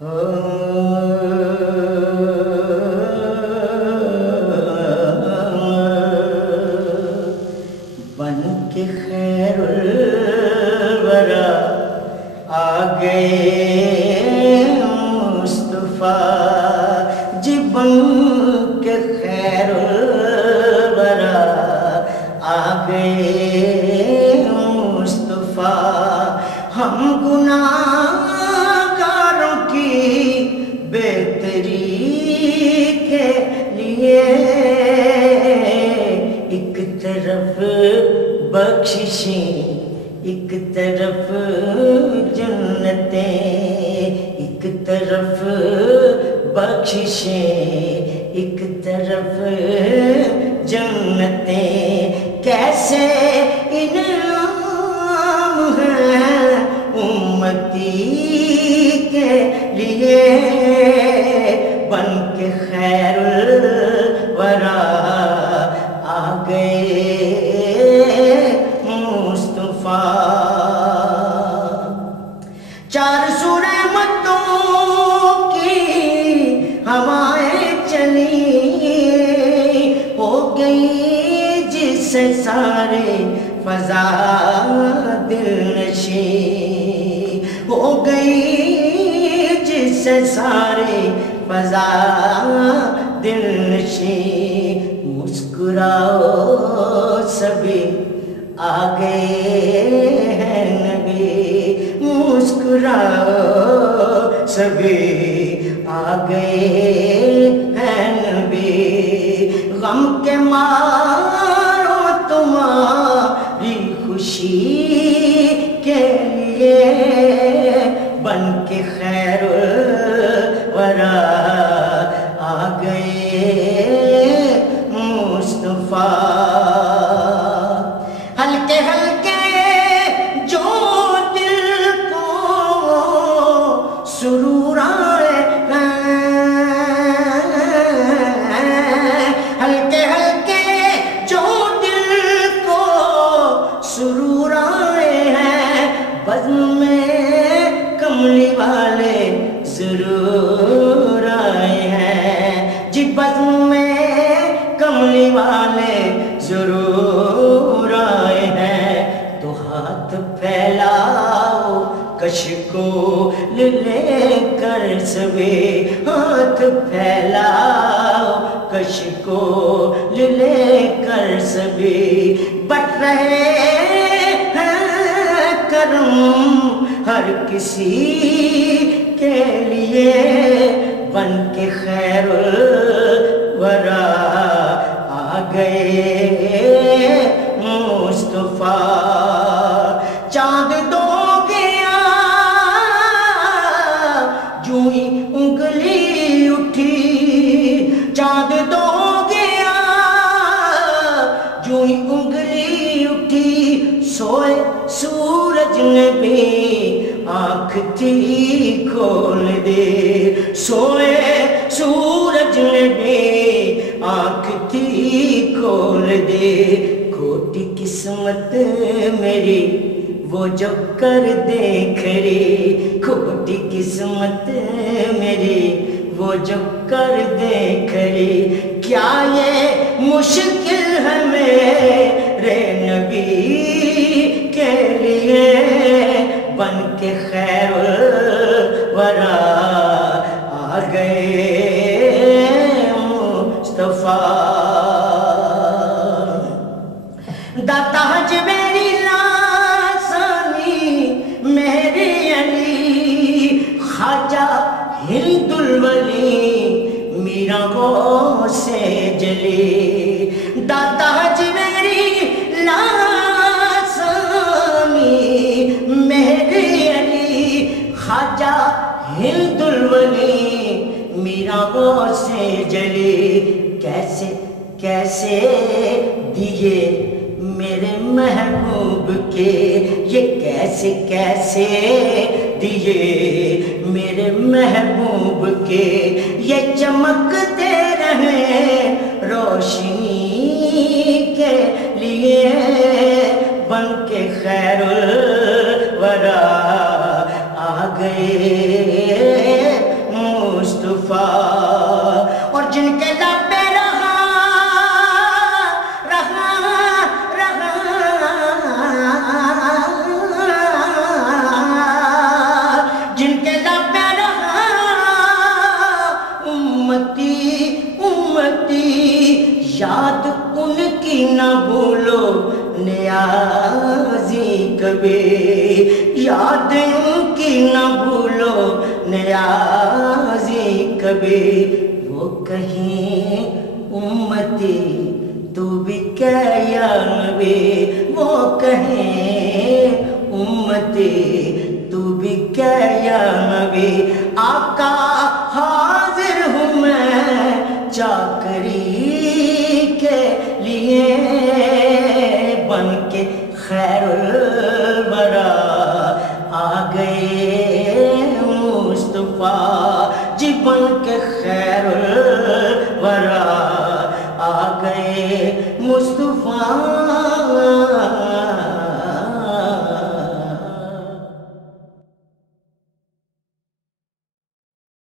بن کے خیر الورا آ گئے مصطفیٰ جی، بن کے خیر الورا آ گئے مصطفیٰ، ہم گناہگاروں کی بہتری کے لیے ایک طرف بخششیں، ایک طرف جنتیں، ایک طرف بخششیں، ایک طرف جنتیں، کیسے انعام ہیں امتی کے لیے، بن کے خیر الورا آ گئے مصطفیٰ۔ چار سو رحمتوں کی ہوائیں چلی، ہو گئی جس سے سارے فضا دل نشیں، ہو گئی جس سے سارے فضا دل نشیں، مسکراؤ سبھی آ گئے ہیں نبی، مسکراؤ سبھی آ گئے ہیں نبی، غم کے مارو تمہاری خوشی کے لیے، بن کے خیر الورا آ گئے مصطفیٰ۔ ہلکے ہلکے جو دل کو سرور آئے ہیں، ہلکے ہلکے جو دل کو سرور آئے ہیں، بزم میں کملی والے ضرور آئے ہیں، جی بزم میں کملی والے ضرور آئے ہیں، تو ہاتھ پھیلاؤ کش کو لے کر سبھی، ہاتھ پھیلاؤ کش کو لے کر سبھی، بٹ رہے ہیں کرم ہر کسی کے لیے، بن کے خیر الورا آ گئے مصطفیٰ۔ چاند دو گیا جو ہی انگلی اٹھی، چاند دو گیا جو ہی انگلی اٹھی، سوئے سورج نے بھی آنکھ تھی کھول دے، سوئے سورج نے بھی آنکھ تھی کھول دے، کھوٹی قسمت میری وہ جو کر دے کھری، کھوٹی قسمت میری وہ جو کر دے کھری، کیا یہ مشکل ہے میرے نبی کے لیے، بن کے خیر الورا آ گئے مصطفیٰ۔ داتا حج میری لاسانی میری علی، خواجہ ہند الولی میرا غوث جلی، داتا حج میری لاسانی میری علی، خواجہ ہند الولی میرا غوث جلی، کیسے کیسے دیے میرے محبوب کے، یہ کیسے کیسے دیے میرے محبوب کے، یہ چمکتے رہے روشنی کے لیے، بن کے خیر الورا آ گئے لبے وہ کہیں امتی تو بھی کیا یا نبی، وہ کہیں امتی تو بھی کیا یا نبی، آقا حاضر ہوں میں چاکری کے لیے، بن کے خیر الورا آ گئے مصطفیٰ جی، بن کے خیر الورا آ گئے مصطفیٰ۔